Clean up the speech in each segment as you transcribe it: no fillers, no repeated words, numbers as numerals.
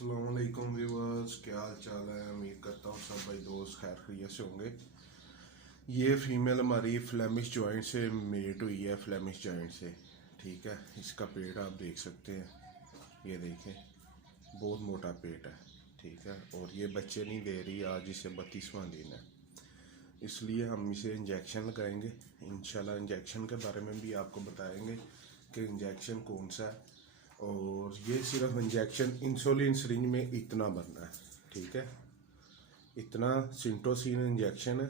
अस्सलाम वालेकुम व्यूअर्स, क्या हाल चाल है। उम्मीद करता हूँ सब भाई दोस्त खैर खैरियत से होंगे। ये फीमेल हमारी फ्लेमिश जॉइंट से मेट हुई है, फ्लेमिश जॉइंट से। ठीक है, इसका पेट आप देख सकते हैं, ये देखें बहुत मोटा पेट है। ठीक है, और ये बच्चे नहीं दे रही, आज इसे 32वां दिन है, इसलिए हम इसे इंजेक्शन लगाएंगे। इंशाल्लाह इंजेक्शन के बारे में भी आपको बताएंगे कि इंजेक्शन कौन सा है। और ये सिर्फ इंजेक्शन इंसुलिन सिरिंज में इतना भरना है। ठीक है, इतना सिंटोसिन इंजेक्शन है,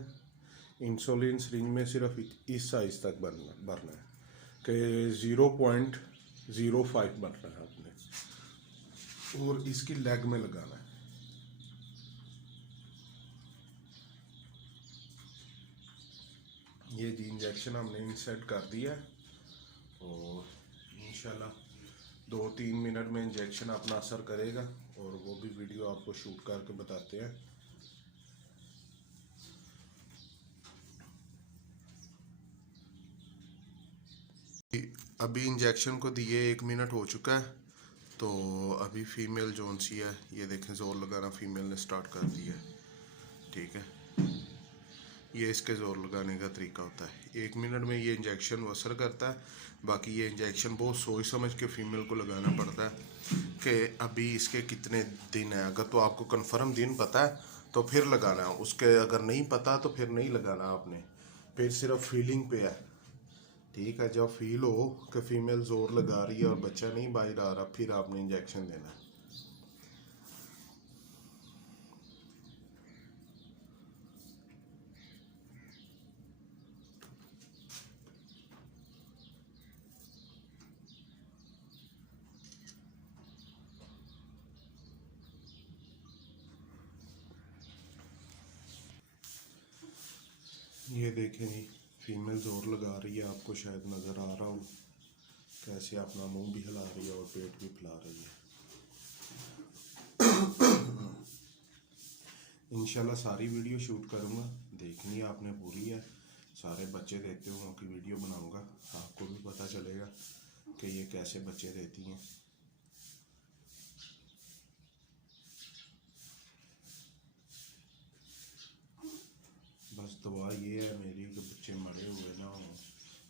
इंसुलिन सिरिंज में सिर्फ इस साइज तक भरना है कि 0.05 भरना है आपने, और इसकी लेग में लगाना है। ये जी इंजेक्शन हमने इंसर्ट कर दिया, और इंशाल्लाह 2-3 मिनट में इंजेक्शन अपना असर करेगा, और वो भी वीडियो आपको शूट करके बताते हैं। अभी इंजेक्शन को दिए 1 मिनट हो चुका है, तो अभी फीमेल जोन सी है, ये देखें जोर लगाना फीमेल ने स्टार्ट कर दिया है। ठीक है, ये इसके ज़ोर लगाने का तरीका होता है। 1 मिनट में ये इंजेक्शन असर करता है। बाकी ये इंजेक्शन बहुत सोच समझ के फीमेल को लगाना पड़ता है कि अभी इसके कितने दिन है। अगर तो आपको कंफर्म दिन पता है तो फिर लगाना है, उसके अगर नहीं पता तो फिर नहीं लगाना आपने, फिर सिर्फ फीलिंग पे है। ठीक है, जब फील हो कि फीमेल ज़ोर लगा रही है और बच्चा नहीं बाहर आ रहा, फिर आपने इंजेक्शन देना है। ये देखें जी, फीमेल ज़ोर लगा रही है, आपको शायद नज़र आ रहा हो कैसे अपना मुंह भी हिला रही है और पेट भी फैला रही है। इंशाल्लाह सारी वीडियो शूट करूँगा, देखनी है आपने पूरी है। सारे बच्चे देते हुए की वीडियो बनाऊँगा, आपको भी पता चलेगा कि ये कैसे बच्चे देती हैं। बस दुआ ये है मेरी कि बच्चे मरे हुए ना हों।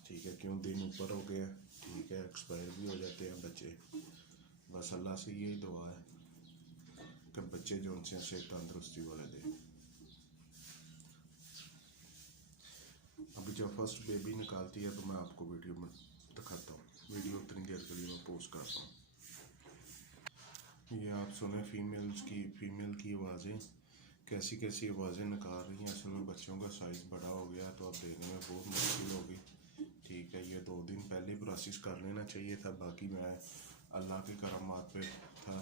ठीक है, क्यों दिन ऊपर हो गया। ठीक है, एक्सपायर भी हो जाते हैं बच्चे। बस अल्लाह से यही दुआ है कि बच्चे जो उनसे तंदुरुस्ती वाले दे। अभी जब फर्स्ट बेबी निकालती है तो मैं आपको वीडियो में दिखाता हूँ, वीडियो उतनी देर के लिए मैं पोस्ट करता हूँ। ये आप सुने फीमेल की आवाज़ें, कैसी कैसी आवाज़ें निकाल रही हैं। असल में बच्चों का साइज़ बड़ा हो गया तो अब देखने में बहुत मुश्किल होगी। ठीक है, ये 2 दिन पहले प्रोसेस कर लेना चाहिए था, बाकी मैं अल्लाह के करमात पे था।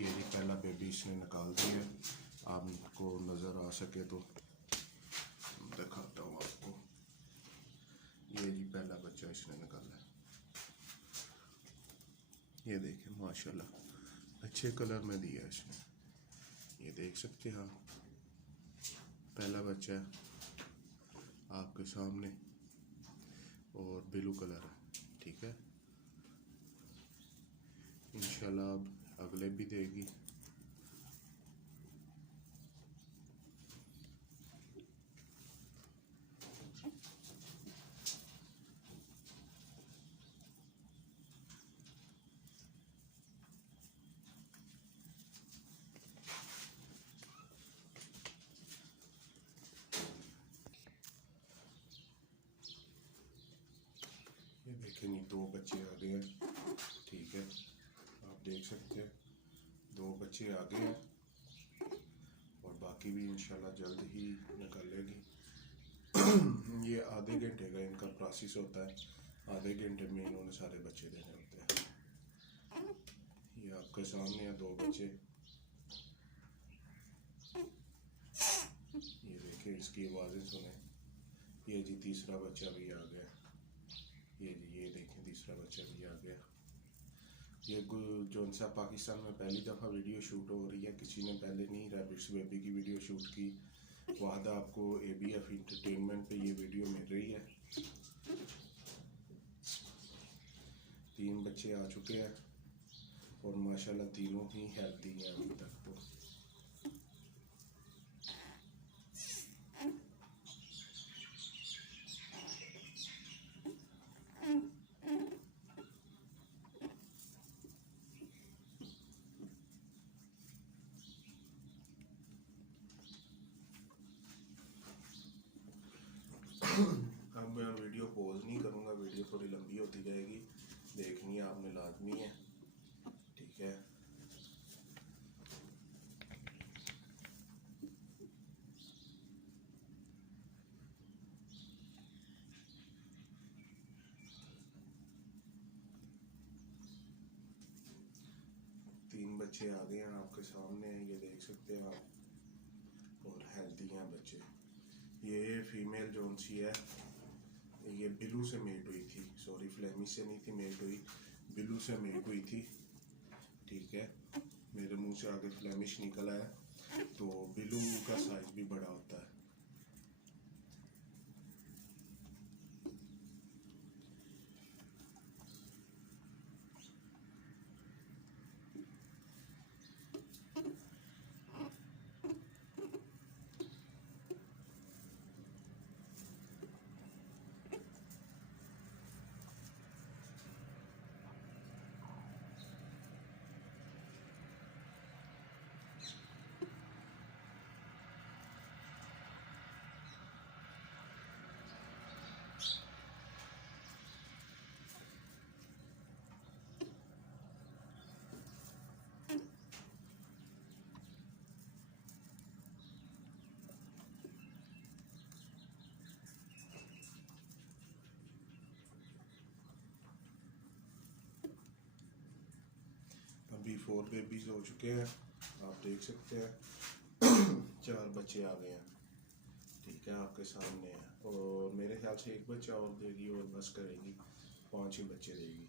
ये जी पहला बेबी इसने निकाल दिया, आपको नज़र आ सके तो दिखाता हूँ आपको। ये जी पहला बच्चा इसने निकाला, ये देखें माशाल्लाह अच्छे कलर में दिया इसने, ये देख सकते हैं आप। पहला बच्चा है आपके सामने और ब्लू कलर है। ठीक है, इंशाल्लाह अब अगले भी देगी। ये देखें ये 2 बच्चे आ गए हैं। ठीक है, आप देख सकते हैं 2 बच्चे आ गए हैं, और बाकी भी इंशाल्लाह जल्द ही निकलेगी। ये आधे घंटे का इनका प्रोसेस होता है, आधे घंटे में इन्होंने सारे बच्चे देने होते हैं। ये आपके सामने है 2 बच्चे, ये देखें इसकी आवाज़ें सुने। ये जी तीसरा बच्चा भी आ गया, ये जी ये देखें तीसरा बच्चा भी आ गया। ये जो सा पाकिस्तान में पहली दफ़ा वीडियो शूट हो रही है, किसी ने पहले नहीं रैबिट्स बेबी की वीडियो शूट की। वादा आपको ABF इंटरटेनमेंट पे ये वीडियो मिल रही है। 3 बच्चे आ चुके हैं, और माशाल्लाह तीनों ही हेल्दी हैं अभी तक तो। अब मैं वीडियो पॉज नहीं करूँगा, वीडियो थोड़ी लंबी होती जाएगी, देखनी आपने लाजमी है, ठीक है। तीन बच्चे आ गए हैं आपके सामने, ये देख सकते हैं आप, और हेल्दी हैं बच्चे। ये फीमेल जोन सी है, ये बिलू से मेट हुई थी, सॉरी फ्लेमिश से नहीं थी मेट हुई, बिलू से मेट हुई थी, ठीक है। मेरे मुंह से आगे फ्लेमिश निकला है, तो बिलू का साइज भी बड़ा होता है। अभी 4 बेबीज हो चुके हैं, आप देख सकते हैं। 4 बच्चे आ गए हैं, ठीक है, आपके सामने है। और मेरे ख्याल से एक बच्चा और देगी और बस करेगी, 5 ही बच्चे देगी।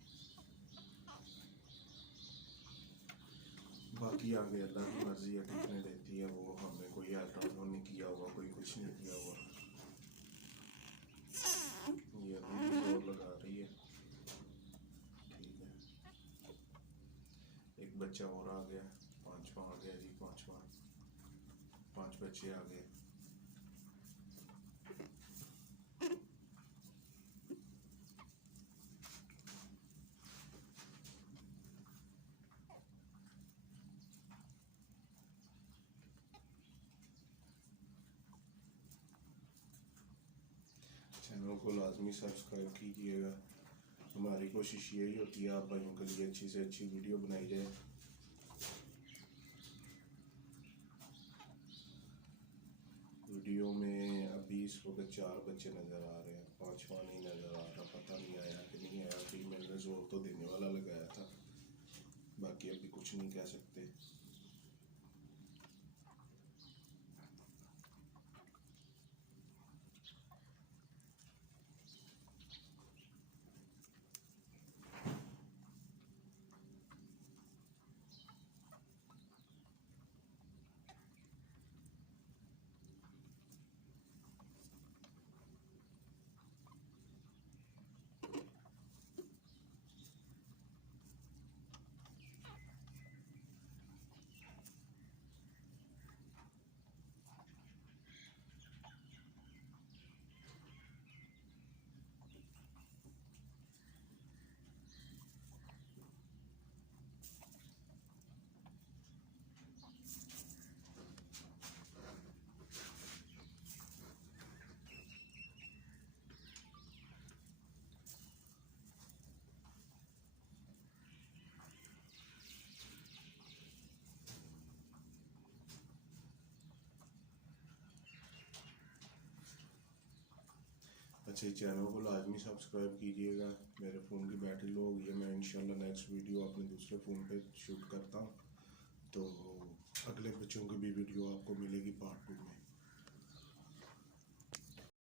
बाकी आगे अल्लाह की मर्जी है, कितने देती है वो, हमें कोई अल्ट्रासाउंड नहीं किया हुआ, कोई कुछ नहीं किया हुआ। ये अभी भी जोर लगा रही है, ठीक है। एक बच्चा और आ गया, 5वां आ गया जी, 5 बच्चे आ गए। चैनल को लाजमी सब्सक्राइब कीजिएगा। हमारी कोशिश यही होती है आप भाइयों के लिए अच्छी से अच्छी वीडियो बनाई जाए। वीडियो में अभी इस वक्त 4 बच्चे नज़र आ रहे हैं, 5वां नहीं नज़र आ रहा, पता नहीं आया कि नहीं आया। फिर मैंने जोर तो देने वाला लगाया था, बाकी अभी कुछ नहीं कह सकते। अच्छा, चैनल को लाजमी सब्सक्राइब कीजिएगा। मेरे फ़ोन की बैटरी लो हो गई है, मैं इंशाल्लाह नेक्स्ट वीडियो अपने दूसरे फ़ोन पे शूट करता हूँ, तो अगले बच्चों की भी वीडियो आपको मिलेगी पार्ट 2 में।